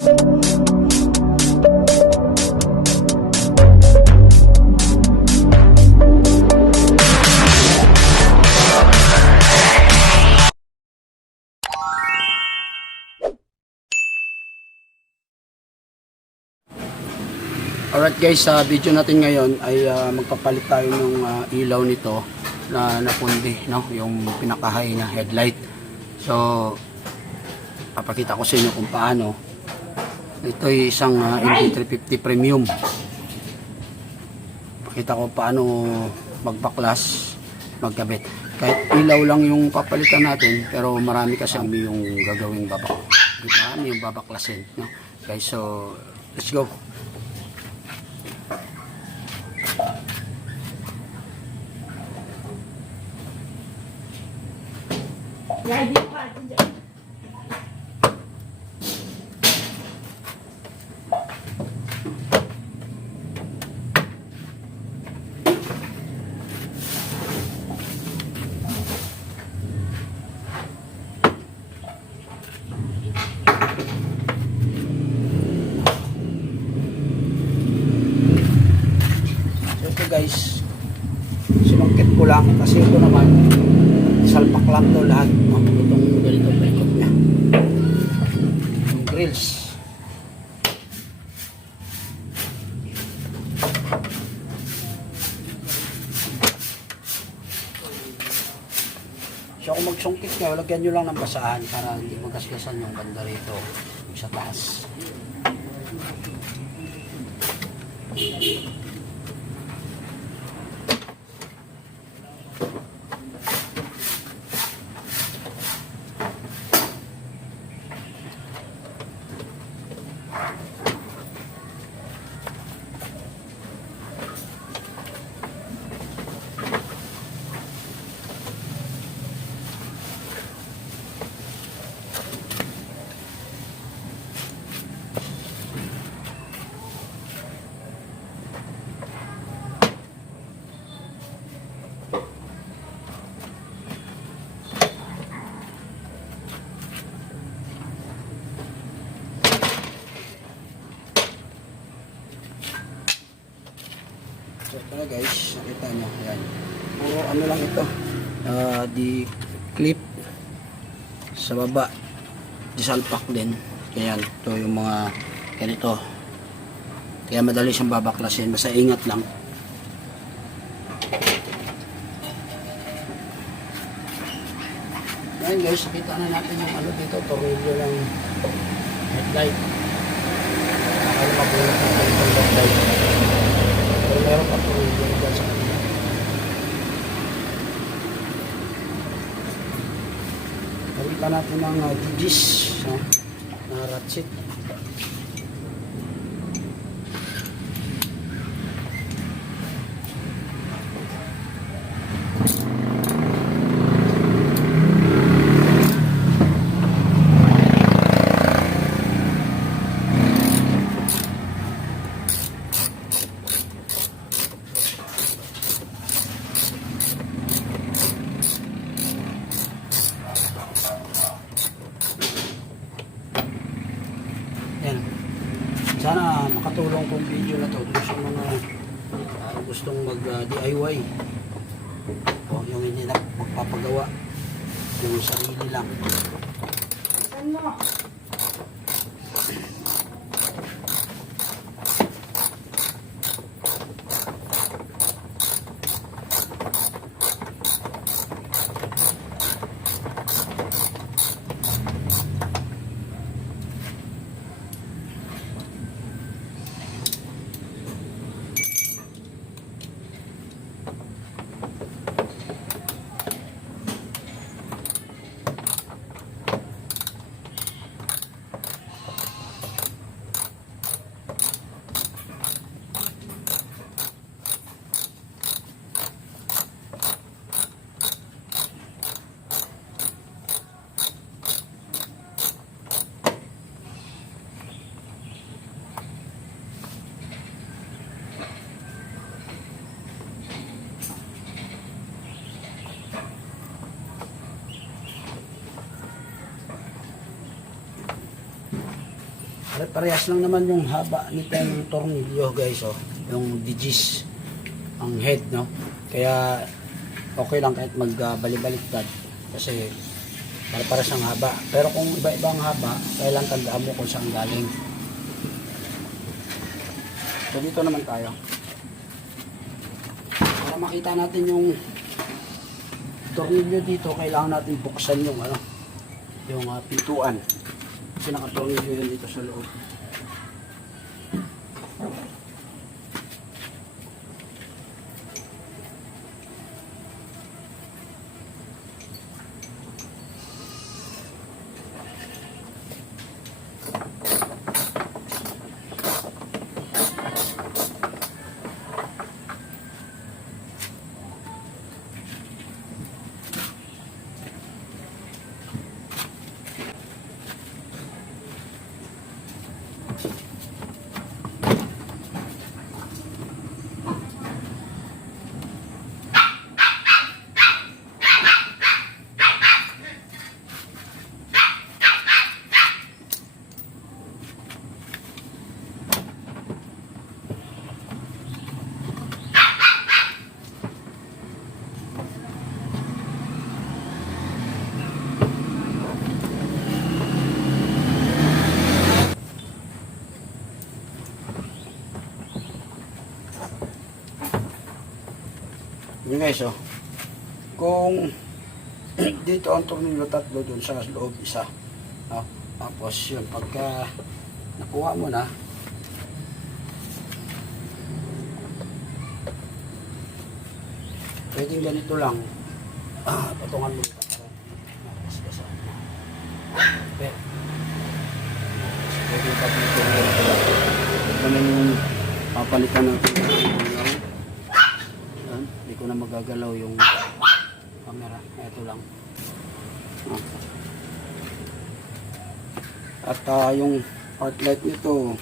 Alright guys, sa video natin ngayon ay ah, magpapalit tayo ng ah, ilaw nito na napundi, no? yung pinaka-high na headlight. So, papakita ko sa inyo kung paano. Ito ay isang ah, MD350 Premium. Pakita ko paano magbaklas, magkabit. Kahit ilaw lang yung papalitan natin, pero marami kasi kami yung gagawing babak. Marami yung babaklasin. No? Guys, so let's go. So ito guys, sinungkit ko lang kasi ito naman salpak lang to lahat. No? Itong ganito paikot niya. Yung grills. So kung magsungkit nyo, lagyan nyo lang ng basahan para hindi magasgasan yung banda rito yung sa taas. So ito na guys, nakita nyo, yan. Puro ano lang ito, ah, di clip sa baba, di salpak din. Kaya ito yung mga ganito. Kaya madali siyang babaklasin, basta ingat lang. Yan guys, nakita na natin yung ano dito, tornilyo ng headlight. Nakala mabulok na ito yung headlight. Pero meron pa yung dyan sa Gamitan natin ng uh, digis no? na ratchet. Yan. Sana makatulong tong video na to sa mga ah, gustong mag ah, DIY. O yung hindi na magpapagawa. Yung sarili lang. Pare-parehas lang naman yung haba nito ng tornilyo guys oh. Yung digis ang head no. Kaya okay lang kahit magbalik-baliktad kasi para-para ang haba. Pero kung iba-iba ang haba, kailan tandaan mo kung saan galing. So dito naman tayo. Para makita natin yung tornilyo dito, kailangan natin buksan yung ano, yung uh, pintuan. Kasi nakatornilyo yan dito sa loob. Guys. Kung dito ang tornilyo tatlo dun sa loob isa. No? Tapos yun, pagka nakuha mo na, pwedeng ganito lang. Ah, patungan mo ito. Okay. Pwede pa dito ganito lang. Yung papalitan natin. Yan. Yan. Hindi ko na magagalaw yung camera. Ito lang. Ah. At ah, yung part light nito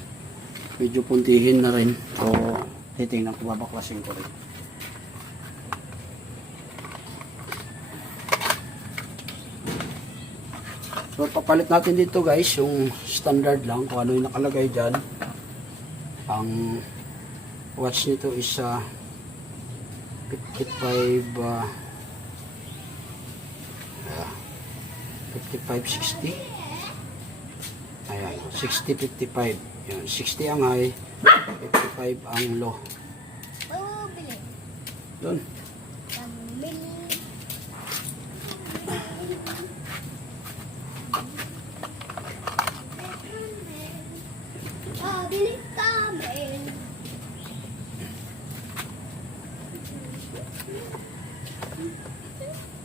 medyo puntihin na rin. So, titingnan ko babaklasin ko rin. So, papalit natin dito guys, yung standard lang, kung ano yung nakalagay dyan. Ang watch nito is uh, 55 uh, ah, 55-60 ayan 60-55 yan 60 ang high 55 ang low. Doon Bumili. Ah, bili kami.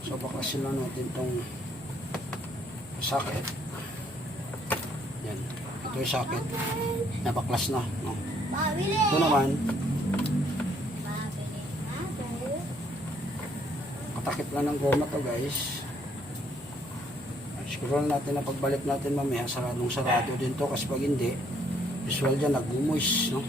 so baklasin lang natin tong socket. Yan. Ito yung socket. Nabaklas na no? Ito naman. Katakip lang ng goma to guys. Scroll natin na pagbalik natin mamaya. Saradong sarado din to kasi pag hindi visual dyan nagumuis no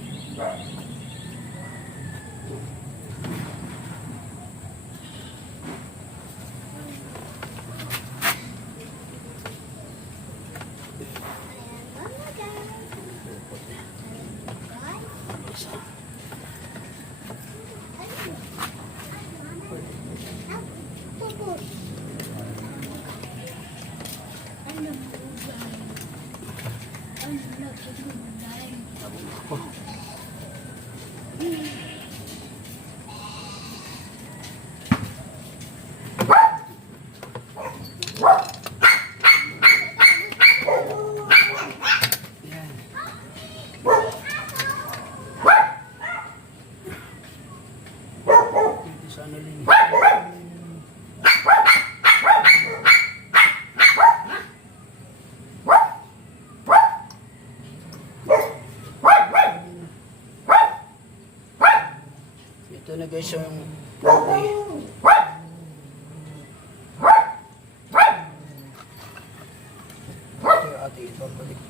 yan dito sa ano rin ito na guys yung plate ito yung ating ipabalik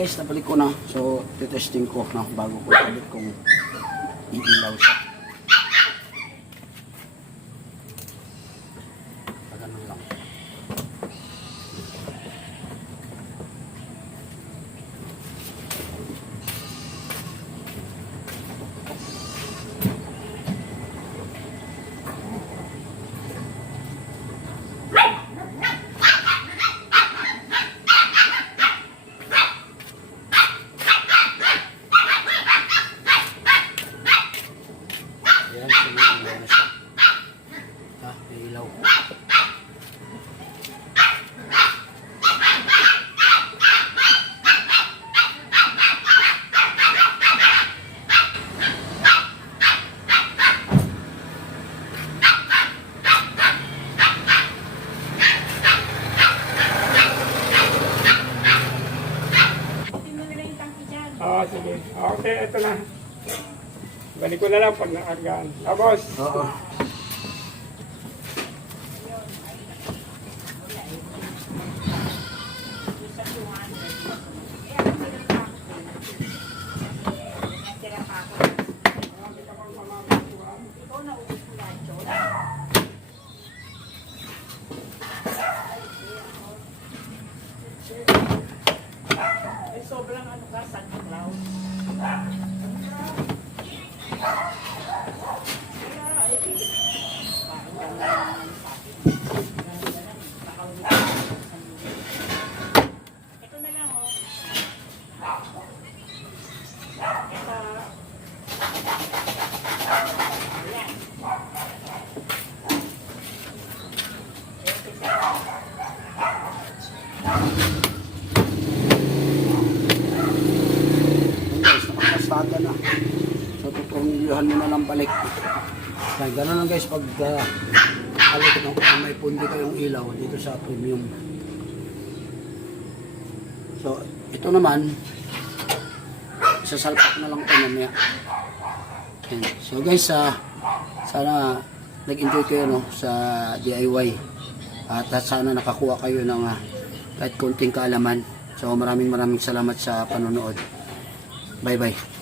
guys, nabalik ko na. So, titesting ko na bago ko ulit kung iilaw siya. Ganun lang. Ayan, sumilaw na siya. Ah, may ilaw. Oo, sige. Okay, ito na. Balik ko na lang pag nakargaan. Tapos, Oo. Sobrang ano ka, Santa Claus. Ito na lang, oh. Ito. Ayan. Ayan guys, nakakastada na. So, tutornilyohan mo na lang balik. Yan, ganun lang guys pag uh, alik no, kung may pundi kayong ilaw dito sa premium. So, ito naman, sasalpak na lang ito mamaya. Yan. So guys, ah, sana nag-enjoy kayo no, sa DIY. At sana nakakuha kayo ng ah, kahit konting kaalaman. So maraming maraming salamat sa panonood. Bye bye.